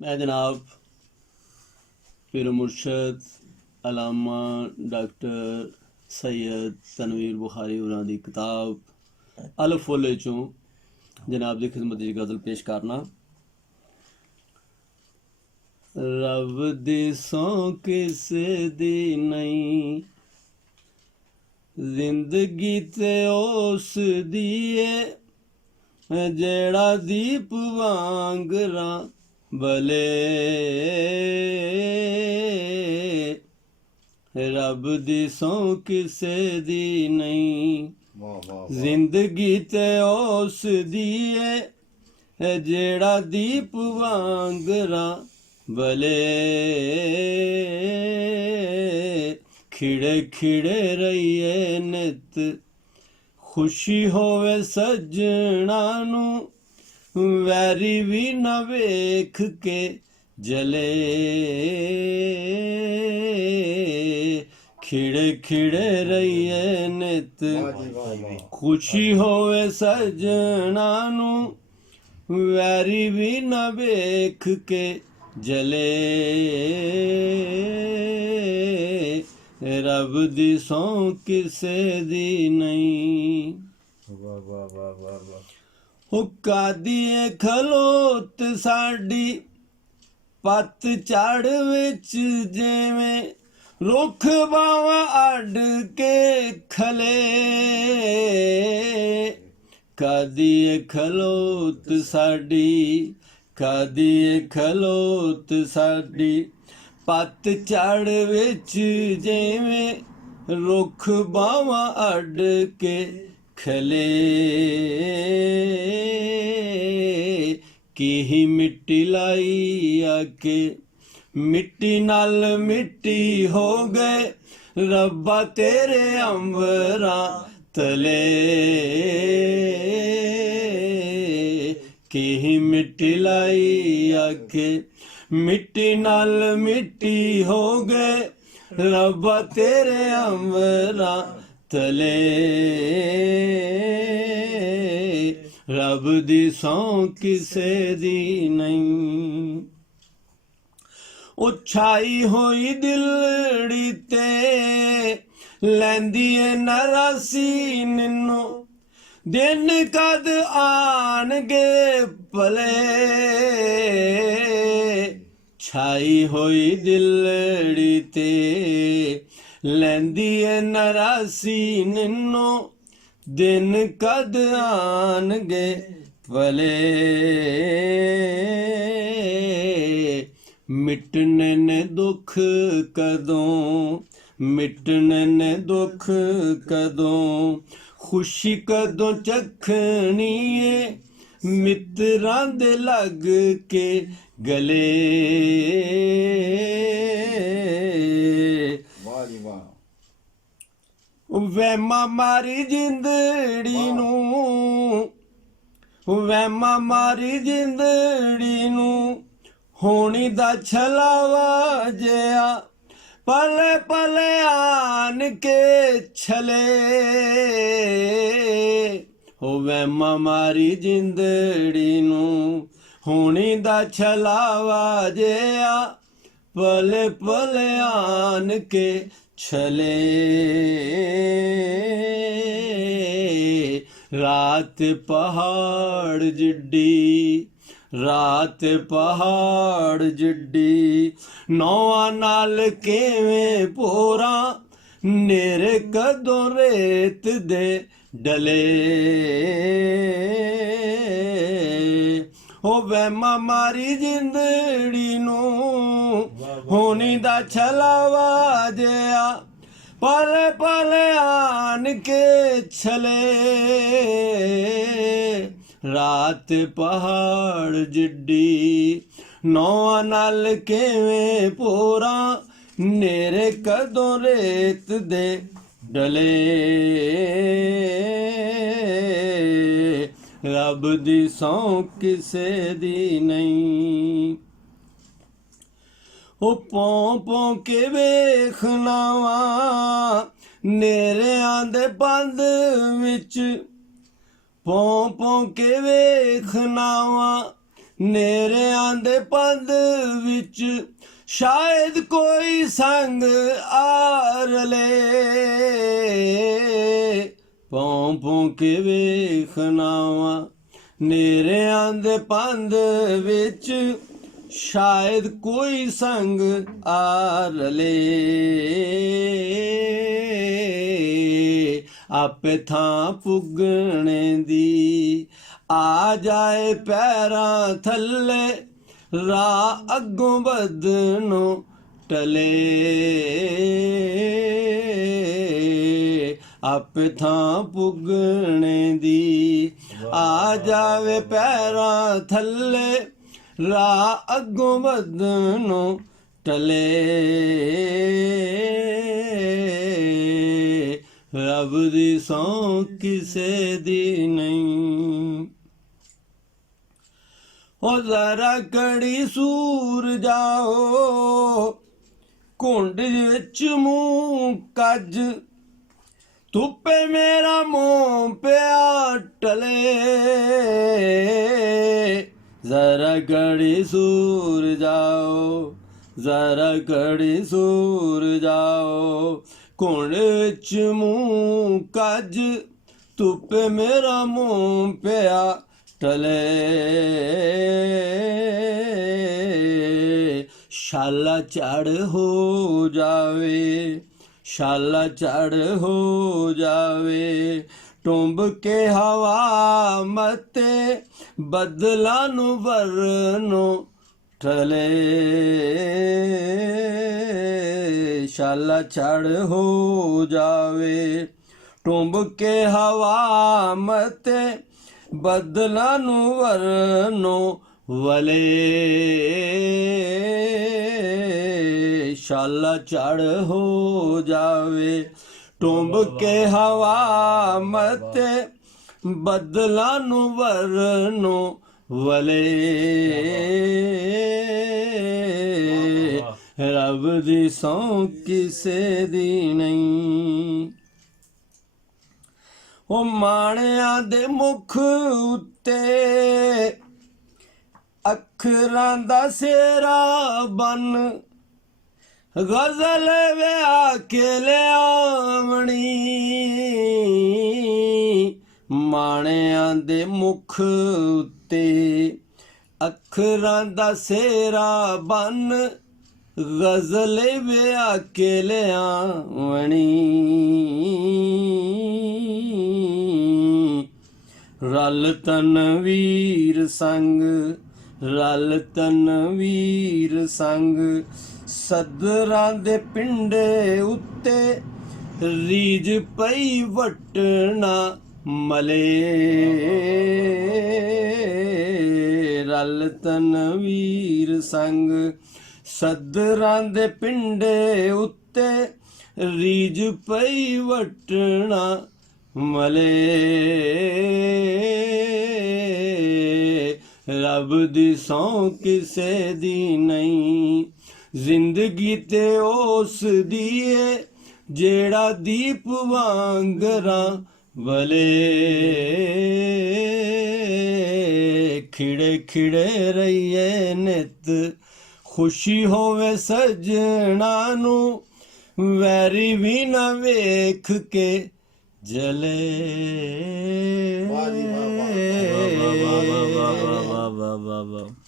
मैं जनाब पीर मुर्शद अलामा डॉक्टर सैयद तनवीर बुखारी होरां दी किताब अल फुल चों जनाब की खिदमत च गज़ल पेश करना। रब दी सौं किसे दी नहीं जिंदगी ते उस दी ऐ जेड़ा दीप वांगरा भले। रब दी सौं किसे दी नहीं जिंदगी ते उस दी ऐ जेड़ा दीप वांगरा भले। खिड़े खिड़े रहिए नित खुशी होवे सजना नू वैरी भी न वेख के जले। खिड़े खिड़े रहिए नित खुशी होवे सजना नू वैरी भी न वेख के जले। रब दी सौं किसे दी नहीं हुक्का दिए खलोत साडी पत चढ़ विच जिवें रुख बावा अड के खले। कदिए खलोत साडी कदिए खलोत साडी पत चढ़ विच जिवें रुख बावा अड के खले। की मिट्टी लाई आके मिट्टी नाल मिट्टी हो गए रब्बा तेरे अंबरा तले। की मिट्टी लाई आके मिट्टी नाल मिट्टी हो गए रब्बा तेरे अंबरा तले। रब दी सौं किसे दी नहीं उछाई होई दिलड़ी ते लैंदी ए नरासी निन्नो दिन कद आनगे भले। छाई होई दिलड़ी ते लैंदी ए नरासी निन्नो दिन कद आनगे भले। मिटने ने दुख कदों मिटने ने दुख कदों खुशी कदों चखनी है मित्रां दे लग के गले। वहमा मारी जिंदड़ी नू वहमा मारी जिंदड़ी नू होनी दा छलावा जिया पले पले आन के छले। हो वहमा मारी जिंदड़ी नू होनी दा छलावा जिया पले पले आन के छले। रात पहाड़ जिड्डी रात पहाड़ जिड्डी नौवां नाल केवें पोरा नेरे कदों रेत दे डले। हो वहमा मारी जिंदड़ी नू होनी दा छलावा जिया पले पले आन के छले। रात पहाड़ जिड्डी नौवां नाल केवें पोरा नेरे कदों रेत दे डले। रब दी सौं किसे दी नहीं ओ पौं पौं के वेखना वा नेरिਆਂ दे बंद विच पौं पौं के वेखना वा ਨੇਰਿਆਂ ਦੇ ਪੰਧ ਵਿੱਚ ਸ਼ਾਇਦ ਕੋਈ ਸੰਗ ਆ ਰਲੇ ਪੌਂ ਪੌਂ ਕੇ ਵੇਖਣਾ ਵਾ ਨੇਰਿਆਂ ਦੇ ਪੰਧ ਵਿੱਚ ਸ਼ਾਇਦ ਕੋਈ ਸੰਗ ਆ ਰਲੇ ਆਪੇ ਥਾਂ ਪੁੱਗਣੇ ਦੀ ਆ ਜਾਏ ਪੈਰਾਂ ਥੱਲੇ ਰਾਹ ਅੱਗੋਂ ਵਧਣੋਂ ਟਲੇ ਆਪੇ ਥਾਂ ਪੁੱਗਣੇ ਦੀ ਆ ਜਾਵੇ ਪੈਰਾਂ ਥੱਲੇ ਰਾਹ ਅੱਗੋਂ ਵਧਣੋਂ ਟਲੇ ਰੱਬ ਦੀ ਸਹੁੰ ਕਿਸੇ ਦੀ ਨਹੀਂ ਹੋ ਜ਼ਰਾ ਕੜੀ ਸੂਰ ਜਾਓ ਘੁੰਡ ਵਿੱਚ ਮੂੰਹ ਕੱਜ ਧੁੱਪੇ ਮੇਰਾ ਮੂੰਹ ਪਿਆ ਟਲੇ ਜ਼ਰਾ ਕੜੀ ਸੂਰ ਜਾਓ ਜ਼ਰਾ ਕੜੀ ਸੂਰ ਜਾਓ ਘੁੰਡ ਵਿੱਚ ਮੂੰਹ ਕੱਜ ਧੁੱਪੇ ਮੇਰਾ ਮੂੰਹ ਪਿਆ ਟਲੇ ਸ਼ਾਲਾ ਝੜ ਹੋ ਜਾਵੇ ਸ਼ਾਲਾ ਝੜ ਹੋ ਜਾਵੇ ਟੁੰਬ ਕੇ ਹਵਾ ਮਤੇ ਬਦਲਾਂ ਨੂੰ ਵਰਨੋਂ ਟਲੇ ਸ਼ਾਲਾ ਝੜ ਹੋ ਜਾਵੇ ਟੁੰਬ ਕੇ ਹਵਾ ਮਤੇ ਬਦਲਾਂ ਨੂੰ ਵਰਨੋਂ ਵਲੇ ਸ਼ਾਲਾ ਝੜ ਹੋ ਜਾਵੇ ਟੁੰਬ ਕੇ ਹਵਾ ਮਤੇ ਬਦਲਾਂ ਨੂੰ ਵਰਨੋਂ ਵਲੇ ਰੱਬ ਦੀ ਸਹੁੰ ਕਿਸੇ ਦੀ ਨਹੀਂ ਉਹ ਮਾਣਿਆਂ ਦੇ ਮੁਖ ਉੱਤੇ ਅੱਖਰਾਂ ਦਾ ਸਿਹਰਾ ਬਨ ਗਜ਼ਲ ਵਿਆਹ ਕੇ ਲਿਆਵਣੀ ਮਾਣਿਆਂ ਦੇ ਮੁਖ ਉੱਤੇ ਅੱਖਰਾਂ ਦਾ ਸਿਹਰਾ ਬਨ ਗਜ਼ਲ ਵਿਆਹ ਕੇ ਲਿਆਵਣੀ ਰਲ ਤਨਵੀਰ ਸੰਗ ਰਲ ਤਨਵੀਰ ਸੰਗ ਸਦਰਾਂ ਦੇ ਪਿੰਡੇ ਉੱਤੇ ਰੀਝ ਪਈ ਵਟਣਾ ਮਲੇ ਰਲ ਤਨਵੀਰ ਸੰਗ ਸਦਰਾਂ ਦੇ ਪਿੰਡੇ ਉੱਤੇ ਰੀਝ ਪਈ ਵਟਣਾ ਮਲੇ ਰੱਬ ਦੀ ਸਹੁੰ ਕਿਸੇ ਦੀ ਨਹੀਂ ਜ਼ਿੰਦਗੀ ਤੇ ਉਸ ਦੀ ਏ ਜਿਹੜਾ ਦੀਪ ਵਾਂਗਰਾਂ ਵਲੇ ਖਿੜੇ ਖਿੜੇ ਰਹੀਏ ਨਿਤ ਖੁਸ਼ੀ ਹੋਵੇ ਸਜਣਾ ਨੂੰ ਵੈਰੀ ਵੀ ਨਾ ਵੇਖ ਕੇ ਜਲੇ ਵਾਹ ਜੀ ਵਾਹ ਵਾਹ ਵਾਹ ਵਾਹ ਵਾਹ ਵਾਹ ਵਾਹ ਵਾਹ